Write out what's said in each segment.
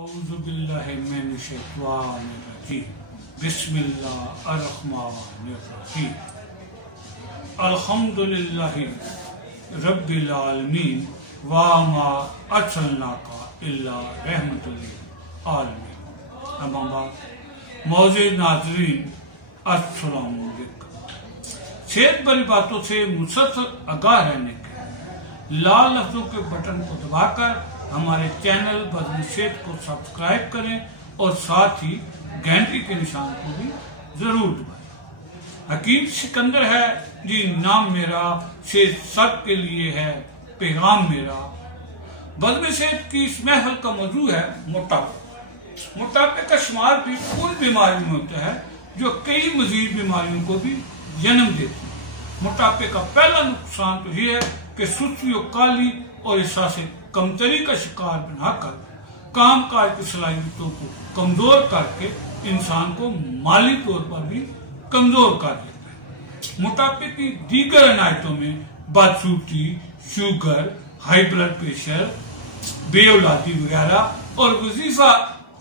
बिस्मिल्लाहिर्रहमानिर्रहीम। अल्हम्दुलिल्लाहि रब्बिल आलमीन व मा अर्सलनाका इल्ला रहमतुल लिल आलमीन। अम्मा बाद, मौजूद नाज़रीन, अस्सलाम वालेकुम। सेहत भरी बातों से मुसलसल आगाह रहने के लाल लफ्जों के बटन को दबाकर हमारे चैनल बज़्म सेहत को सब्सक्राइब करें और साथ ही घंटी के निशान को भी जरूर दबाएं। हकीम सिकंदर है जी नाम मेरा, सेहत सब के लिए है पैगाम मेरा। बज़्म सेहत की इस महफिल का मौजू है मोटापा। मोटापे का शुमार भी उन बीमारियों में होता है जो कई मजीद बीमारियों को भी जन्म देती है। मोटापे का पहला नुकसान तो यह है कि सुस्ती और काली और एहसास कमतरी का शिकार बनाकर काम काज की सलाहियतों को कमजोर करके इंसान को माली तौर पर भी कमजोर कर देता है। मोटापे की दीगर अनायतों में बदसूरती, शुगर, हाई ब्लड प्रेशर, बेऔलादी वगैरह और वजीफा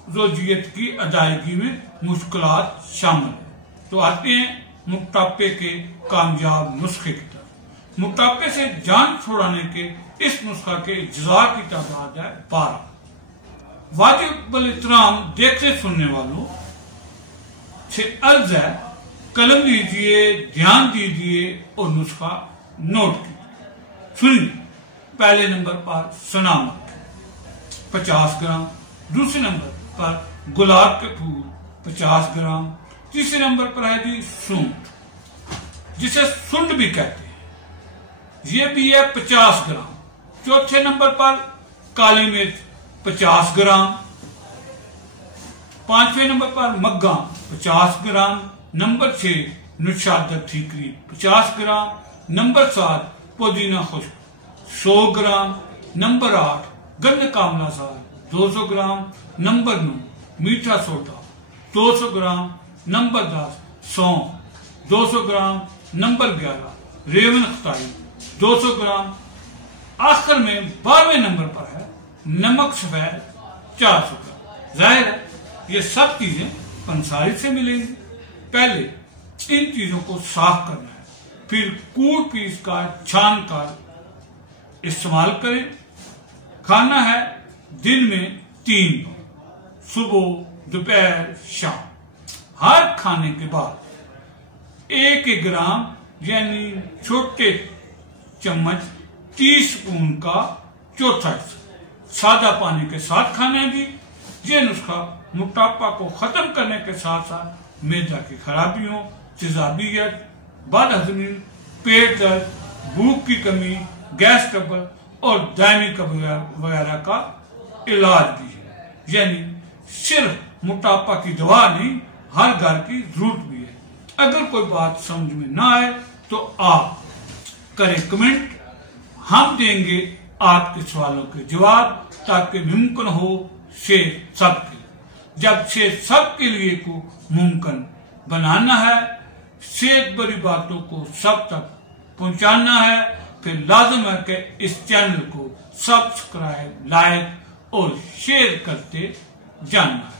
रोजियत की अदायगी में मुश्किलात शामिल है। तो आते हैं मोटापे के कामयाब नुस्खे की तरफ। मोटापे से जान छुड़ाने के इस नुस्खा के इज्जा की तादाद है 12। वाजिब इतराम देखते सुनने वालों से अर्ज है, कलम लीजिए, ध्यान दीजिए और नुस्खा नोट कीजिए। सुनिए। पहले नंबर पर सनामक 50 ग्राम, दूसरे नंबर पर गुलाब के फूल 50 ग्राम, तीसरे नंबर पर है जी सूंठ, जिसे सुंड भी कहते हैं, ये भी है 50 ग्राम। चौथे नंबर पर काली मिर्च 50 ग्राम, पांचवें नंबर पर मग्गा 50 ग्राम, नंबर 6 नुशादत ठीकरी 50 ग्राम, नंबर 7 पुदीना खुश्क 100 ग्राम, नंबर 8 गंध कामला साग 200 ग्राम, नंबर 9 मीठा सोडा 200 ग्राम, नंबर 10 सौंफ 200 ग्राम, नंबर 11 रेवन खताई 200 ग्राम। आखिर में 12वें नंबर पर है नमक सफेद 400 ग्राम। जाहिर है ये सब चीजें पंसारी से मिलेंगी। पहले इन चीजों को साफ करना है, फिर कूट पीस कर छान कर इस्तेमाल करें। खाना है दिन में 3 बार, सुबह, दोपहर, शाम। हर खाने के बाद 1 ग्राम यानी छोटे चम्मच टीस्पून का चौथा हिस्सा सादा पानी के साथ खाना है जी। ये नुस्खा मोटापा को खत्म करने के साथ साथ मैदा की खराबियों, तेजाबियत, बदहजमी, पेट दर्द, भूख की कमी, गैस ट्रबल और दायमी कब्ज वगैरह का इलाज भी है। यानी सिर्फ मोटापा की दवा नहीं, हर घर की जरूरत भी है। अगर कोई बात समझ में ना आए तो आप करें कमेंट, हम देंगे आपके सवालों के जवाब, ताकि मुमकिन हो सेहत सबके लिए। जब सेहत सबके लिए को मुमकिन बनाना है, सेहत भरी बातों को सब तक पहुंचाना है, फिर लाजम है कि इस चैनल को सब्सक्राइब, लाइक और शेयर करते जाना है।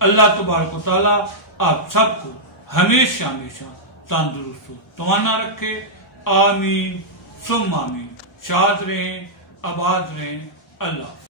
अल्लाह तबारक व तआला आप सबको हमेशा हमेशा तंदुरुस्त तवाना रखे। आमीन सुम आमीन। शाद रहें, आबाद रहें। अल्लाह।